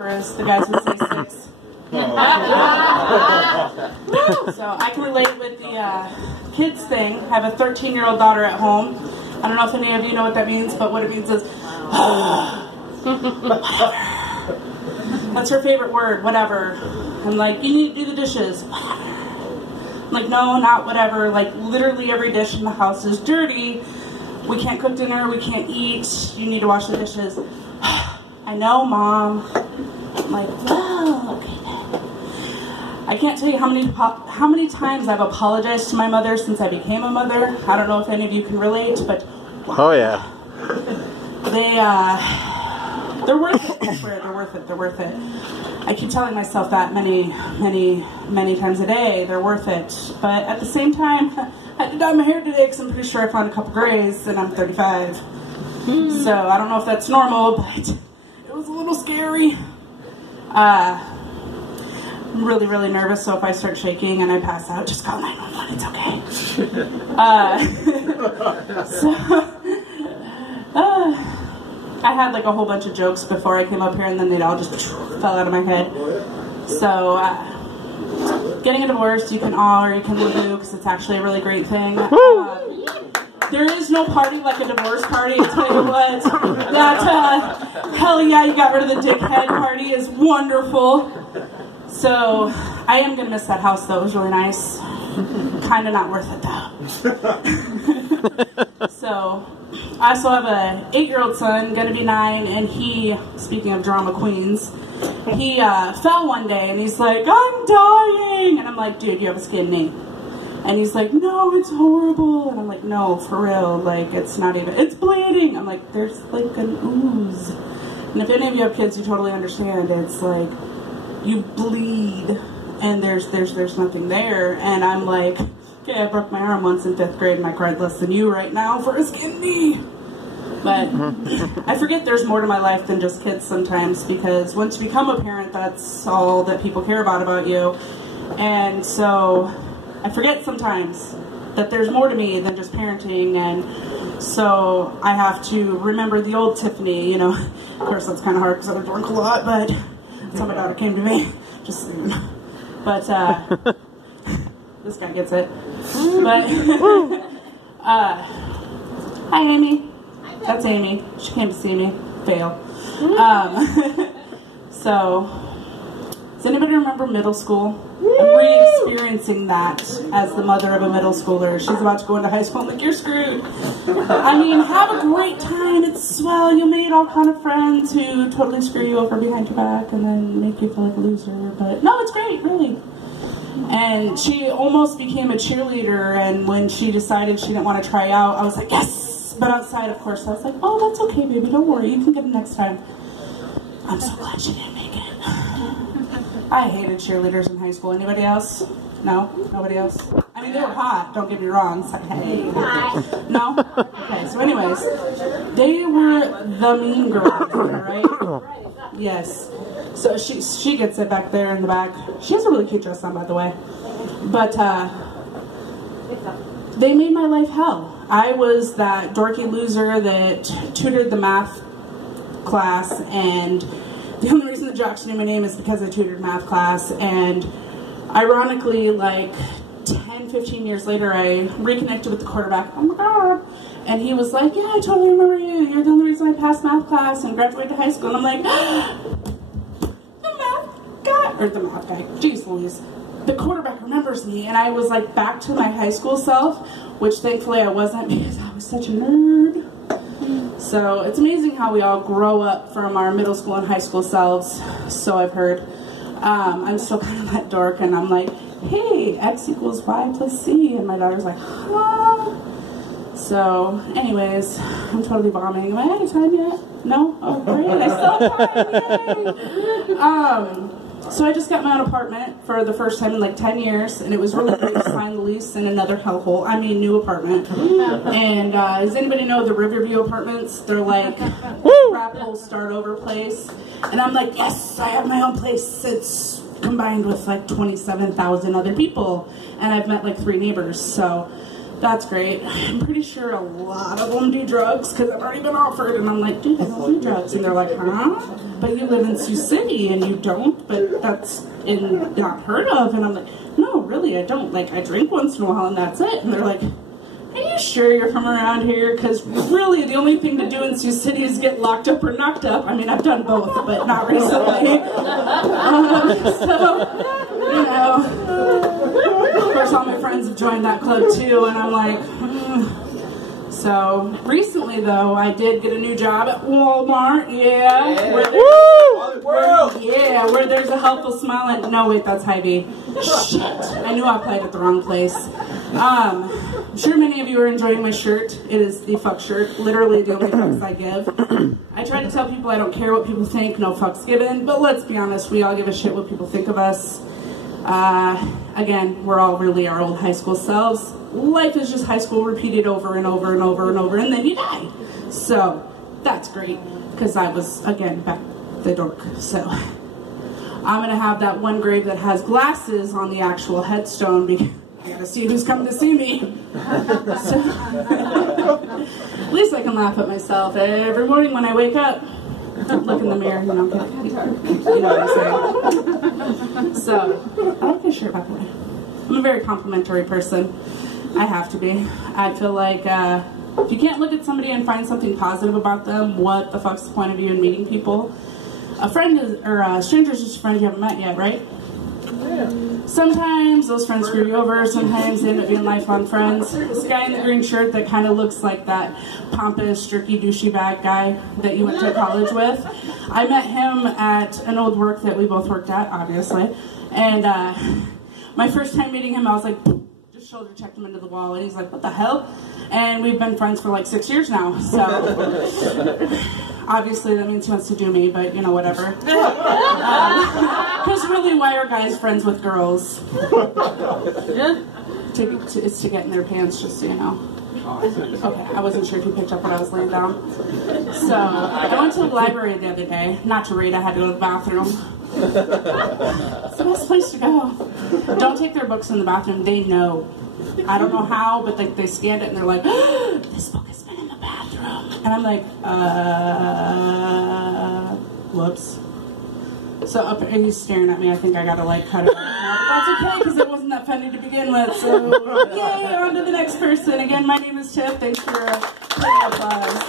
As the guys would say 6. So I can relate with the kids thing. I have a 13-year-old daughter at home. I don't know if any of you know what that means, but what it means is that's her favorite word, whatever. I'm like, you need to do the dishes. I'm like, no, not whatever. Like, literally every dish in the house is dirty. We can't cook dinner, we can't eat. You need to wash the dishes. I know, Mom. I'm like, well, okay. I can't tell you how many times I've apologized to my mother since I became a mother. I don't know if any of you can relate, but wow. Oh yeah. They're worth it. I swear, they're worth it. They're worth it. I keep telling myself that many times a day. They're worth it. But at the same time, I had to dye my hair today because I'm pretty sure I found a couple grays, and I'm 35. So I don't know if that's normal, but it was a little scary. I'm really, really nervous, so if I start shaking and I pass out, just call 911, it's okay. I had like a whole bunch of jokes before I came up here, and then they'd all just fell out of my head. So, getting a divorce, you can all, or you can woo-hoo, because it's actually a really great thing. There is no party like a divorce party, I'll tell you what. That, hell yeah, you got rid of the dickhead party is wonderful. So, I am going to miss that house, though. It was really nice. Kind of not worth it, though. So, I also have a 8-year-old son, going to be 9, and he, speaking of drama queens, he fell one day, and he's like, I'm dying! And I'm like, dude, you have a skinned knee. And he's like, no, it's horrible. And I'm like, no, for real, like, it's not even, it's bleeding. I'm like, there's like an ooze. And if any of you have kids, you totally understand. It's like, you bleed, and there's nothing there. And I'm like, okay, I broke my arm once in 5th grade, and I cried less than you right now for a skinned knee. But I forget there's more to my life than just kids sometimes, because once you become a parent, that's all that people care about you. And so I forget sometimes that there's more to me than just parenting, and so I have to remember the old Tiffany, you know. Of course, that's kind of hard because I drink a lot, but that's how my daughter came to me. Just saying. But, this guy gets it. But, hi, Amy. That's Amy. She came to see me. Fail. So, does anybody remember middle school? I'm re-experiencing that as the mother of a middle schooler. She's about to go into high school. I'm like, you're screwed. I mean, have a great time. It's swell. You'll meet all kind of friends who totally screw you over behind your back and then make you feel like a loser. But no, it's great, really. And she almost became a cheerleader, and when she decided she didn't want to try out, I was like, yes! But outside, of course, I was like, oh, that's okay, baby. Don't worry. You can get it next time. I'm so glad she didn't make it. I hated cheerleaders in high school. Anybody else? No? Nobody else? I mean, they were hot, don't get me wrong. It's like, hey. No? Okay, so anyways, they were the mean girls, right? Yes. So she gets it back there in the back. She has a really cute dress on, by the way. But, they made my life hell. I was that dorky loser that tutored the math class, and the only reason the jocks knew my name is because I tutored math class. And ironically, like 10, 15 years later, I reconnected with the quarterback. Oh my God. And he was like, yeah, I totally remember you. You're the only reason I passed math class and graduated high school. And I'm like, the math guy, jeez Louise. The quarterback remembers me. And I was like back to my high school self, which thankfully I wasn't because I was such a nerd. So it's amazing how we all grow up from our middle school and high school selves, so I've heard. I'm still kind of that dork, and I'm like, hey, x equals y plus c, and my daughter's like, huh? So, anyways, I'm totally bombing. Am I out of time yet? No? Oh, great, I still have time, yay! So I just got my own apartment for the first time in like 10 years, and it was really great to sign the lease in another hellhole. I mean, new apartment. And does anybody know the Riverview apartments? They're like crap hole start over place. And I'm like, yes, I have my own place. It's combined with like 27,000 other people, and I've met like 3 neighbors. So That's great. I'm pretty sure a lot of them do drugs because I've already been offered, and I'm like, dude, I don't do drugs. And they're like, huh? But you live in Sioux City and you don't, but that's not heard of. And I'm like, no, really, I don't. Like, I drink once in a while and that's it. And they're like, are you sure you're from around here? Because really, the only thing to do in Sioux City is get locked up or knocked up. I mean, I've done both, but not recently. So, you know, of course, all my friends have joined that club too, and I'm like, So, recently though, I did get a new job at Walmart, where there's a helpful smile and, no wait, that's Hy-Vee. Shit, I knew I applied at the wrong place. I'm sure many of you are enjoying my shirt. It is the fuck shirt, literally the only fucks I give. I try to tell people I don't care what people think, no fucks given, but let's be honest, we all give a shit what people think of us. Again, we're all really our old high school selves. Life is just high school repeated over and over and over and over, and then you die. So, that's great, because I was, again, back the dork. So, I'm going to have that one grave that has glasses on the actual headstone, because I gotta see who's coming to see me. So, at least I can laugh at myself every morning when I wake up. Look in the mirrr, you know what I'm saying. So, I don't feel sure about that. I'm a very complimentary person. I have to be. I feel like if you can't look at somebody and find something positive about them, what the fuck's the point of you in meeting people? A friend is, or a stranger is just a friend you haven't met yet, right? Yeah. Sometimes those friends screw you over, sometimes they end up being lifelong friends. This guy in the green shirt that kind of looks like that pompous, jerky, douchey bag guy that you went to college with. I met him at an old work that we both worked at, obviously. And my first time meeting him, I was like, just shoulder checked him into the wall, and he's like, what the hell? And we've been friends for like 6 years now, so obviously that means he wants to do me, but you know, whatever. Because really, why are guys friends with girls? It's to get in their pants, just so you know. Okay, I wasn't sure if you picked up what I was laying down. So, I went to the library the other day, not to read, I had to go to the bathroom. It's the best place to go. Don't take their books in the bathroom, they know. I don't know how, but like they scanned it and they're like, this book has been in the bathroom. And I'm like, whoops. So up, and he's staring at me. I think I gotta like cut it out now, but that's okay because it wasn't that funny to begin with. So yay, on to the next person. Again, my name is Tiff. Thanks for applause.